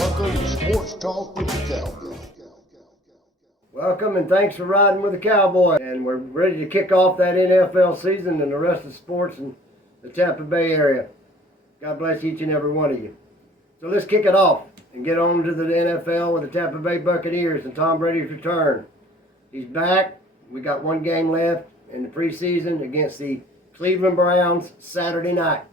Welcome to Sports Talk with the Cowboy. Welcome and thanks for riding with the Cowboy. And we're ready to kick off that NFL season and the rest of the sports in the Tampa Bay area. God bless each and every one of you. So let's kick it off and get on to the NFL with the Tampa Bay Buccaneers and Tom Brady's return. He's back. We got one game left in the preseason against the Cleveland Browns Saturday night.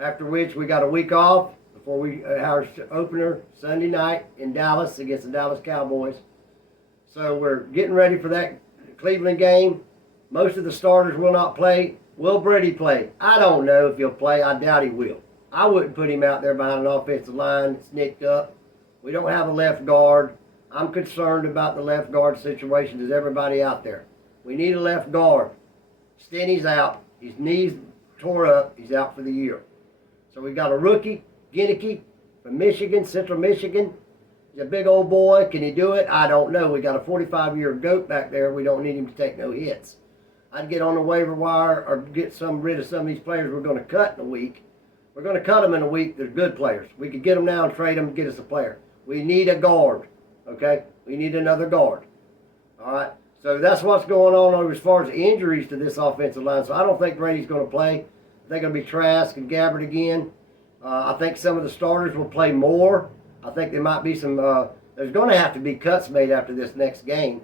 After which we got a week off before our opener Sunday night in Dallas against the Dallas Cowboys. So we're getting ready for that Cleveland game. Most of the starters will not play. Will Brady play? I don't know if he'll play. I doubt he will. I wouldn't put him out there behind an offensive line that's nicked up. We don't have a left guard. I'm concerned about the left guard situation as everybody out there. We need a left guard. Stinny's out. His knees tore up. He's out for the year. So we got a rookie, Ginnicky, from Michigan, Central Michigan. He's a big old boy. Can he do it? I don't know. We got a 45-year goat back there. We don't need him to take no hits. I'd get on the waiver wire or get rid of some of these players we're going to cut in a week. We're going to cut them in a week. They're good players. We could get them now and trade them and get us a player. We need a guard, okay? We need another guard, all right? So that's what's going on as far as injuries to this offensive line. So I don't think Brady's going to play. I think it'll be Trask and Gabbard again. I think some of the starters will play more. I think there might be some, there's going to have to be cuts made after this next game.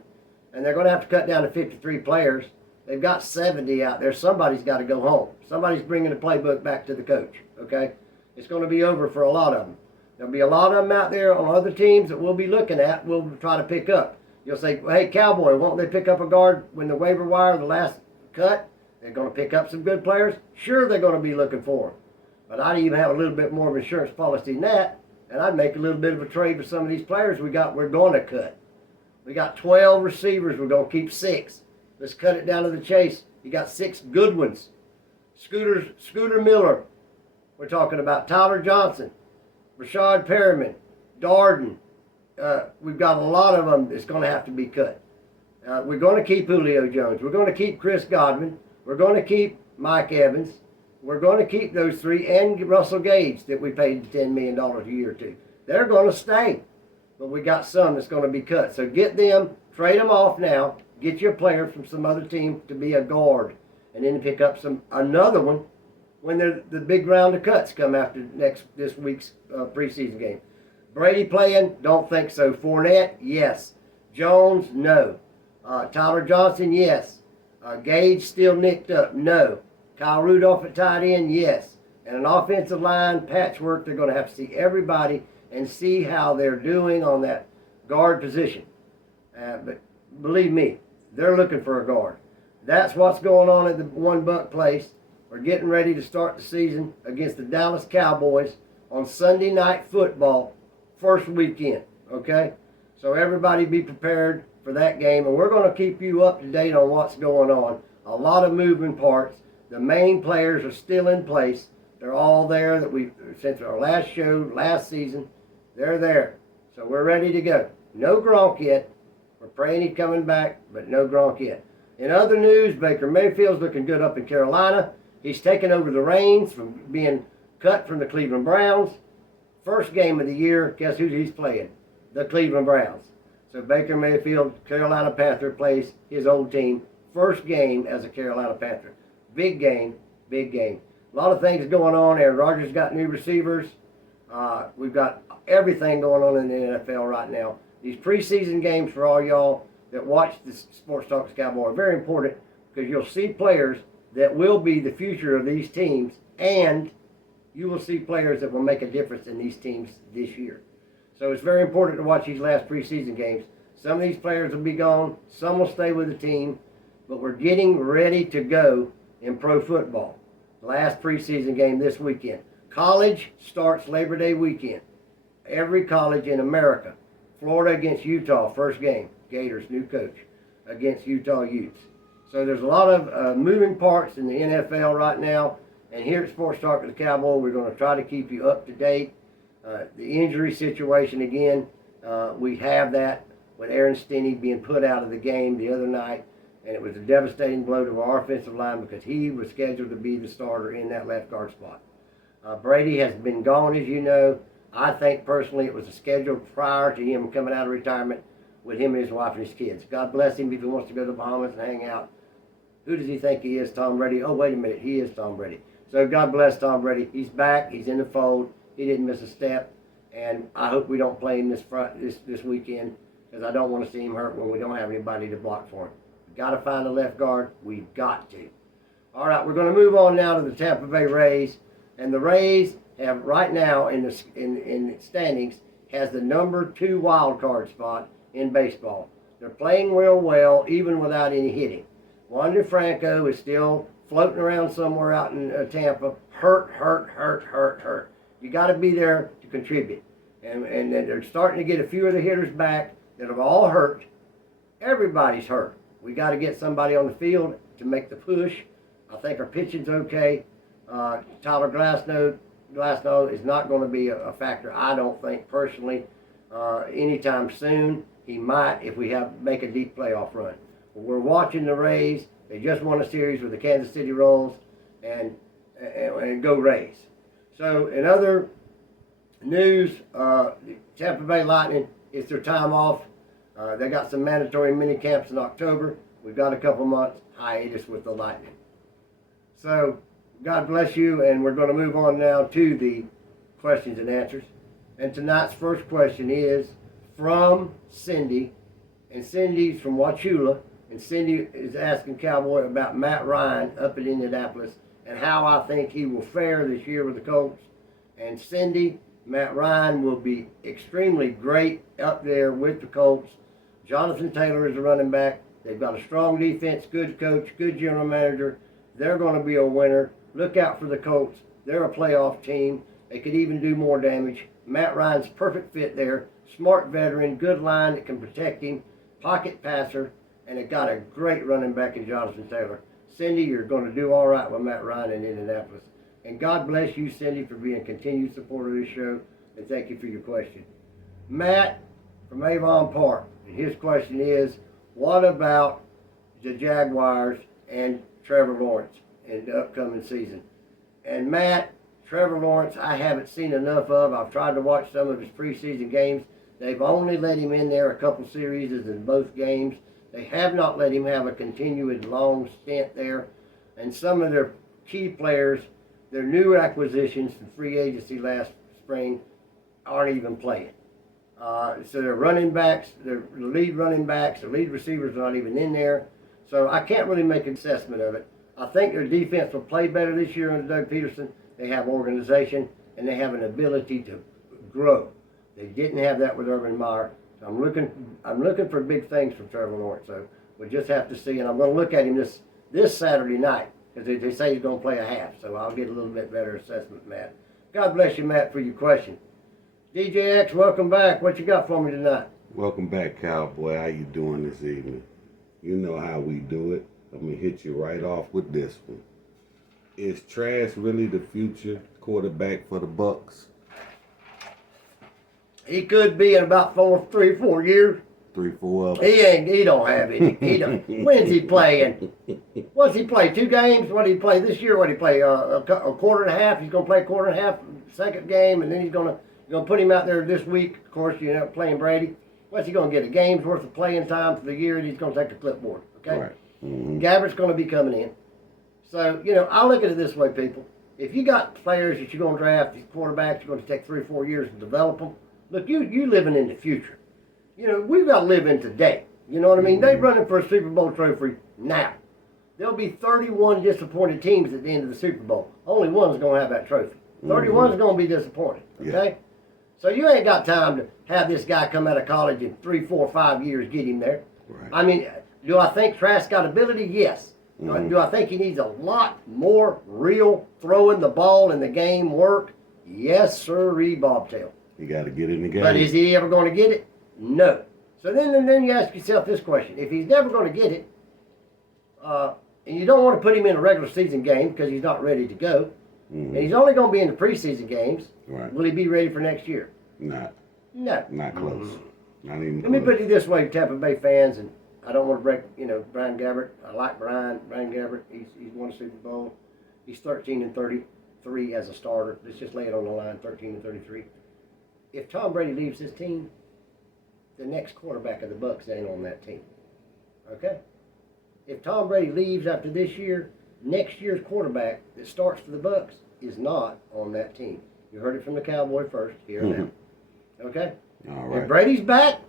And they're going to have to cut down to 53 players. They've got 70 out there. Somebody's got to go home. Somebody's bringing the playbook back to the coach, okay? It's going to be over for a lot of them. There'll be a lot of them out there on other teams that we'll be looking at. We'll try to pick up. You'll say, hey, Cowboy, won't they pick up a guard when the waiver wire, the last cut? They're going to pick up some good players? Sure, they're going to be looking for them. But I'd even have a little bit more of an insurance policy than that. And I'd make a little bit of a trade for some of these players we're going to cut. We got 12 receivers. We're going to keep 6. Let's cut it down to the chase. You got 6 good ones. Scooter Miller. We're talking about Tyler Johnson, Rashad Perriman, Darden. We've got a lot of them that's going to have to be cut. We're going to keep Julio Jones. We're going to keep Chris Godwin. We're going to keep Mike Evans. We're going to keep those 3 and Russell Gage that we paid $10 million a year to. They're going to stay. But we got some that's going to be cut. So get them, trade them off now, get your player from some other team to be a guard, and then pick up another one when the big round of cuts come after this week's preseason game. Brady playing? Don't think so. Fournette? Yes. Jones? No. Tyler Johnson? Yes. Gage still nicked up? No. Kyle Rudolph at tight end? Yes. And an offensive line patchwork, they're going to have to see everybody and see how they're doing on that guard position. But believe me, they're looking for a guard. That's what's going on at the One Buck place. We're getting ready to start the season against the Dallas Cowboys on Sunday Night Football, first weekend, okay? So everybody be prepared for that game, and we're going to keep you up to date on what's going on. A lot of moving parts. The main players are still in place. They're all there since our last show, last season. They're there. So we're ready to go. No Gronk yet. We're praying he's coming back, but no Gronk yet. In other news, Baker Mayfield's looking good up in Carolina. He's taken over the reins from being cut from the Cleveland Browns. First game of the year, guess who he's playing? The Cleveland Browns. So Baker Mayfield, Carolina Panther, plays his old team. First game as a Carolina Panther. Big game, big game. A lot of things going on. Aaron Rodgers got new receivers. We've got everything going on in the NFL right now. These preseason games for all y'all that watch the Sports Talks Cowboy are very important because you'll see players that will be the future of these teams, and you will see players that will make a difference in these teams this year. So it's very important to watch these last preseason games. Some of these players will be gone. Some will stay with the team. But we're getting ready to go in pro football. Last preseason game this weekend. College starts Labor Day weekend. Every college in America. Florida against Utah, first game. Gators, new coach, against Utah Utes. So there's a lot of moving parts in the NFL right now. And here at Sports Talk with the Cowboy, we're going to try to keep you up to date. The injury situation, again, we have that with Aaron Stinney being put out of the game the other night. And it was a devastating blow to our offensive line because he was scheduled to be the starter in that left guard spot. Brady has been gone, as you know. I think personally it was scheduled prior to him coming out of retirement with him and his wife and his kids. God bless him if he wants to go to the Bahamas and hang out. Who does he think he is, Tom Brady? Oh, wait a minute, he is Tom Brady. So God bless Tom Brady. He's back. He's in the fold. He didn't miss a step. And I hope we don't play him this weekend because I don't want to see him hurt when we don't have anybody to block for him. We've got to find a left guard. We've got to. All right, we're going to move on now to the Tampa Bay Rays. And the Rays have right now in the standings has the number 2 wild card spot in baseball. They're playing real well even without any hitting. Wander Franco is still floating around somewhere out in Tampa. Hurt. You got to be there to contribute. And they're starting to get a few of the hitters back that have all hurt. Everybody's hurt. We got to get somebody on the field to make the push. I think our pitching's okay. Tyler Glasnow is not going to be a factor, I don't think, personally, anytime soon. He might if we make a deep playoff run. We're watching the Rays. They just won a series with the Kansas City Royals, and go Rays. So in other news, Tampa Bay Lightning, it's their time off. They got some mandatory mini camps in October. We've got a couple months hiatus with the Lightning. So God bless you, and we're going to move on now to the questions and answers. And tonight's first question is from Cindy, and Cindy's from Wauchula. And Cindy is asking Cowboy about Matt Ryan up in Indianapolis and how I think he will fare this year with the Colts. And Cindy, Matt Ryan will be extremely great up there with the Colts. Jonathan Taylor is a running back. They've got a strong defense, good coach, good general manager. They're going to be a winner. Look out for the Colts. They're a playoff team. They could even do more damage. Matt Ryan's perfect fit there. Smart veteran, good line that can protect him, pocket passer, and it got a great running back in Jonathan Taylor. Cindy, you're going to do all right with Matt Ryan in Indianapolis. And God bless you, Cindy, for being a continued supporter of this show, and thank you for your question. Matt from Avon Park, and his question is, what about the Jaguars and Trevor Lawrence in the upcoming season? And Matt, Trevor Lawrence, I haven't seen enough of. I've tried to watch some of his preseason games. They've only let him in there a couple series in both games. They have not let him have a continued long stint there. And some of their key players, their new acquisitions from free agency last spring, aren't even playing. So their running backs, their lead running backs, their lead receivers are not even in there. So I can't really make an assessment of it. I think their defense will play better this year under Doug Peterson. They have organization, and they have an ability to grow. They didn't have that with Urban Meyer. So I'm looking for big things from Trevor Lawrence. So we'll just have to see. And I'm going to look at him this Saturday night because they say he's going to play a half. So I'll get a little bit better assessment, Matt. God bless you, Matt, for your question. DJX, welcome back. What you got for me tonight? Welcome back, Cowboy. How you doing this evening? You know how we do it. I'm going to hit you right off with this one. Is Trash really the future quarterback for the Bucs? He could be in about 3 or 4 years. 3, 4 of them. He don't have any. He don't. When's he playing? What's he play? 2 games? What did he play this year? What did he play? A quarter and a half. He's gonna play a quarter and a half second game, and then he's gonna put him out there this week. Of course, playing Brady. What's he gonna get? A game's worth of playing time for the year, and he's gonna take a clipboard. Okay. Right. Mm-hmm. Gabbert's gonna be coming in. So I look at it this way, people. If you got players that you're gonna draft, these quarterbacks, you're gonna take 3 or 4 years to develop them. Look, you living in the future. We've got to live in today. You know what I mean? They're running for a Super Bowl trophy now. There'll be 31 disappointed teams at the end of the Super Bowl. Only one's going to have that trophy. 31's going to be disappointed. Okay? Yeah. So you ain't got time to have this guy come out of college in 3, 4, 5 years, get him there. Right. I mean, do I think Trask got ability? Yes. Do I think he needs a lot more real throwing the ball in the game work? Yes, sirree, bobtail. You got to get in the game. But is he ever going to get it? No. So then you ask yourself this question. If he's never going to get it, and you don't want to put him in a regular season game because he's not ready to go, and he's only going to be in the preseason games, right. Will he be ready for next year? Not. No. Not close. Not even Let me put it this way, Tampa Bay fans, and I don't want to break, Brian Gabbert. I like Brian Gabbert. He's won a Super Bowl. He's 13-33 as a starter. Let's just lay it on the line, 13-33. if Tom Brady leaves this team, the next quarterback of the Bucs ain't on that team. Okay? If Tom Brady leaves after this year, next year's quarterback that starts for the Bucs is not on that team. You heard it from the Cowboy first, here and now. Okay? All right. If Brady's back,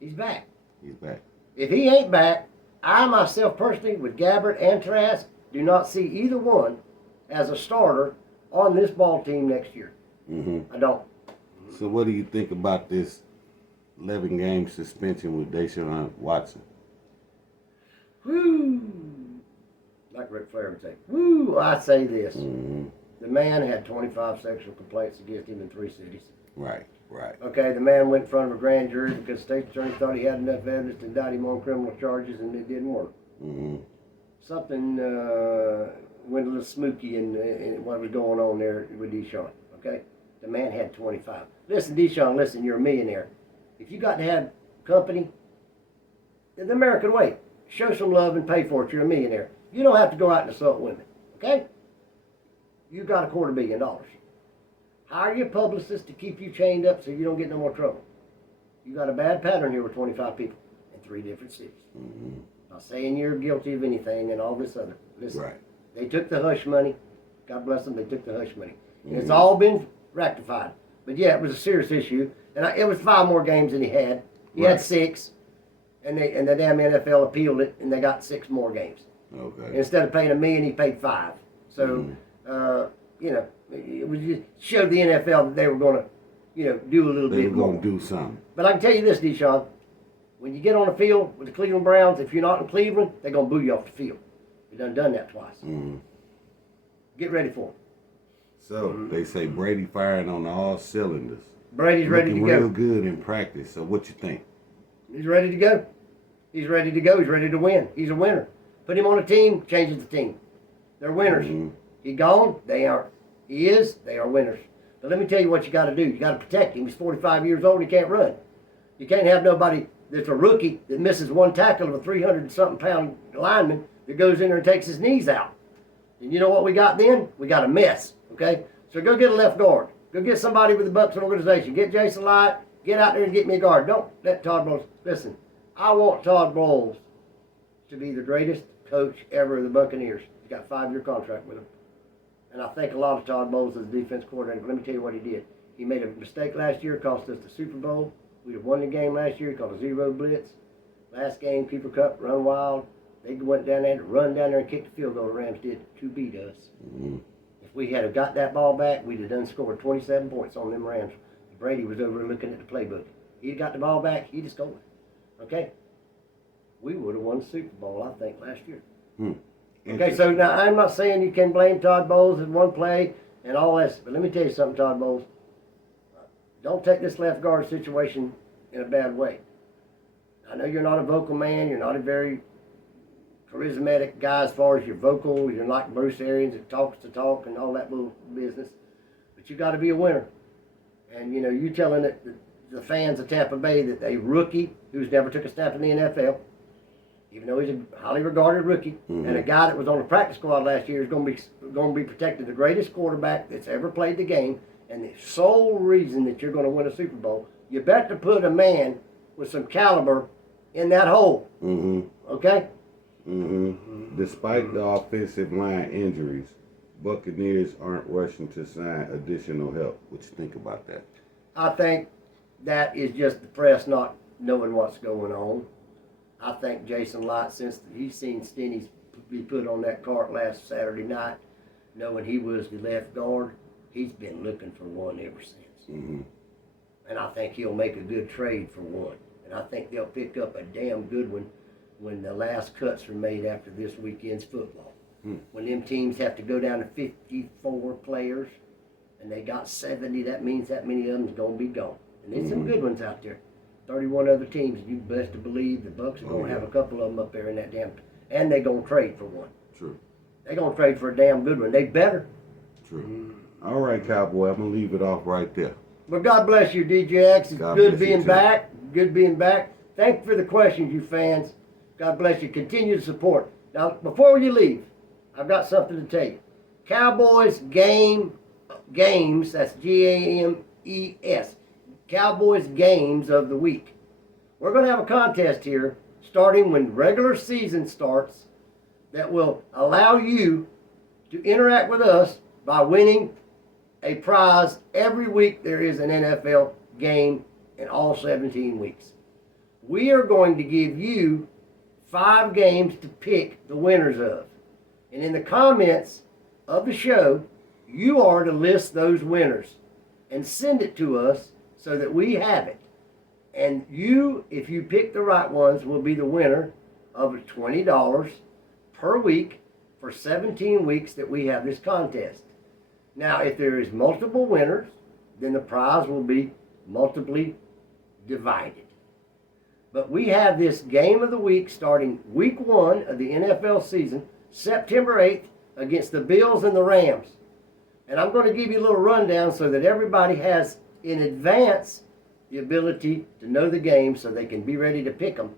he's back. He's back. If he ain't back, I myself personally, with Gabbert and Trask, do not see either one as a starter on this ball team next year. Mm-hmm. I don't. So what do you think about this 11-game suspension with Deshaun Watson? Woo! Like Ric Flair would say, woo! I say this. Mm-hmm. The man had 25 sexual complaints against him in 3 cities. Right. Okay, the man went in front of a grand jury because the state attorney thought he had enough evidence to indict him on criminal charges, and it didn't work. Mm-hmm. Something went a little smooky in what was going on there with Deshaun. Okay, the man had 25. Listen, Deshaun, listen, you're a millionaire. If you got to have company, the American way, show some love and pay for it. You're a millionaire. You don't have to go out and assault women. Okay, you got $250 million. Hire your publicist to keep you chained up so you don't get no more trouble. You got a bad pattern here with 25 people in 3 different cities. Mm-hmm. Not saying you're guilty of anything and all this other. Listen, Right. they took the hush money. God bless them, they took the hush money. And Mm-hmm. it's all been rectified. But yeah, it was a serious issue. And it was 5 more games than he had. He had Right. 6. And the damn NFL appealed it, and they got 6 more games. Okay. Instead of paying $1 million, he paid 5. So, you know, it was just showed the NFL that they were going to, you know, do a little They bit were more. going to do something. But I can tell you this, Deshaun. When you get on the field with the Cleveland Browns, if you're not in Cleveland, they're going to boo you off the field. You done that twice. Mm-hmm. Get ready for it. So they say Brady firing on all cylinders. Brady's ready to Looking go. real good in practice. So what you think? He's ready to go. He's ready to go. He's ready to win. He's a winner. Put him on a team, changes the team. They're winners. Mm-hmm. He gone, they aren't. He is, they are winners. But let me tell you what you got to do. You got to protect him. He's 45 years old. He can't run. You can't have nobody that's a rookie that misses one tackle of a 300-something pound lineman that goes in there and takes his knees out. And you know what we got then? We got a mess. Okay? So go get a left guard. Go get somebody with the Bucs organization. Get Jason Light. Get out there and get me a guard. Don't let Todd Bowles. Listen, I want Todd Bowles to be the greatest coach ever of the Buccaneers. He's got a 5-year contract with him. And I think a lot of Todd Bowles as a defense coordinator. But let me tell you what he did. He made a mistake last year, cost us the Super Bowl. We'd have won the game last year. He called a 0 blitz. Last game, Cooper Kupp, run wild. They went down there, run down there and kicked the field goal. The Rams did to beat us. Mm-hmm. If we had got that ball back, we'd have done scored 27 points on them Rams. Brady was over looking at the playbook. He'd got the ball back, he'd have scored. Okay? We would have won the Super Bowl, I think, last year. Okay, so now I'm not saying you can blame Todd Bowles in one play and all that, but let me tell you something, Todd Bowles. Don't take this left guard situation in a bad way. I know you're not a vocal man, you're not a very charismatic guy as far as your vocal, you're like Bruce Arians that talks to talk and all that little business, but you got to be a winner. And you know, you telling the fans of Tampa Bay that a rookie who's never took a snap in the NFL, even though he's a highly regarded rookie, and a guy that was on the practice squad last year is going to be protecting the greatest quarterback that's ever played the game, and the sole reason that you're going to win a Super Bowl, you better put a man with some caliber in that hole. Mm-hmm. Okay? Mm-hmm. Despite the offensive line injuries, Buccaneers aren't rushing to sign additional help. What you think about that? I think that is just the press not knowing what's going on. I think Jason Light, since he's seen Stinney be put on that cart last Saturday night, knowing he was the left guard, he's been looking for one ever since. Mm-hmm. And I think he'll make a good trade for one. And I think they'll pick up a damn good one when the last cuts are made after this weekend's football. When them teams have to go down to 54 players and they got 70, that means that many of them's going to be gone. And there's some good ones out there. 31 other teams, and you best to believe the Bucs are going to have a couple of them up there in that damn, and they're going to trade for one. True. They're going to trade for a damn good one. They better. True. All right, Cowboy, I'm going to leave it off right there. But God bless you, DJX. It's God good bless you being too. back. Good being back. Thank you for the questions, you fans. God bless you. Continue to support. Now, before you leave, I've got something to tell you. Cowboys games, that's GAMES, GES, Cowboys Games of the Week. We're going to have a contest here starting when regular season starts that will allow you to interact with us by winning a prize every week there is an NFL game in all 17 weeks. We are going to give you 5 games to pick the winners of. And in the comments of the show, you are to list those winners and send it to us so that we have it. And you, if you pick the right ones, will be the winner of $20 per week for 17 weeks that we have this contest. Now, if there is multiple winners, then the prize will be multiply divided. But we have this game of the week starting week 1 of the NFL season, September 8th, against the Bills and the Rams. And I'm going to give you a little rundown so that everybody has in advance the ability to know the game so they can be ready to pick them.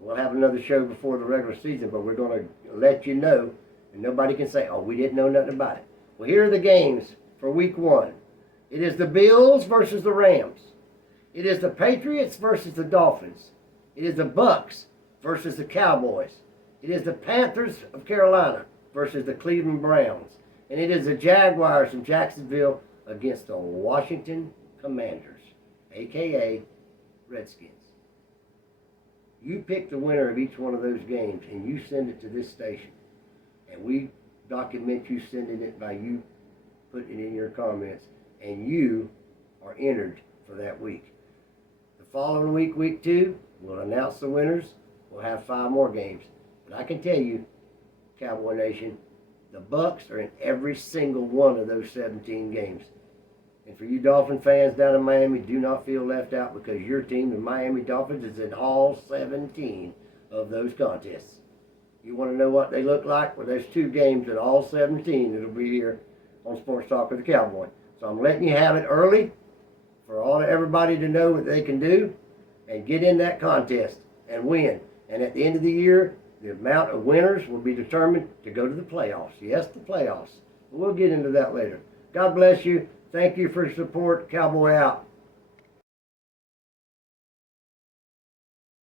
We'll have another show before the regular season, but we're going to let you know, and nobody can say, oh, we didn't know nothing about it. Well, here are the games for week 1. It is the Bills versus the Rams. It is the Patriots versus the Dolphins. It is the Bucs versus the Cowboys. It is the Panthers of Carolina versus the Cleveland Browns. And it is the Jaguars from Jacksonville against the Washington Commanders, a.k.a. Redskins. You pick the winner of each one of those games and you send it to this station. And we document you sending it by you putting it in your comments. And you are entered for that week. The following week, week 2, we'll announce the winners. We'll have 5 more games. But I can tell you, Cowboy Nation, the Bucs are in every single one of those 17 games. And for you Dolphin fans down in Miami, do not feel left out because your team, the Miami Dolphins, is in all 17 of those contests. You want to know what they look like? Well, there's 2 games in all 17 that'll be here on Sports Talk with the Cowboy. So I'm letting you have it early for everybody to know what they can do and get in that contest and win. And at the end of the year, the amount of winners will be determined to go to the playoffs. Yes, the playoffs. We'll get into that later. God bless you. Thank you for your support. Cowboy out.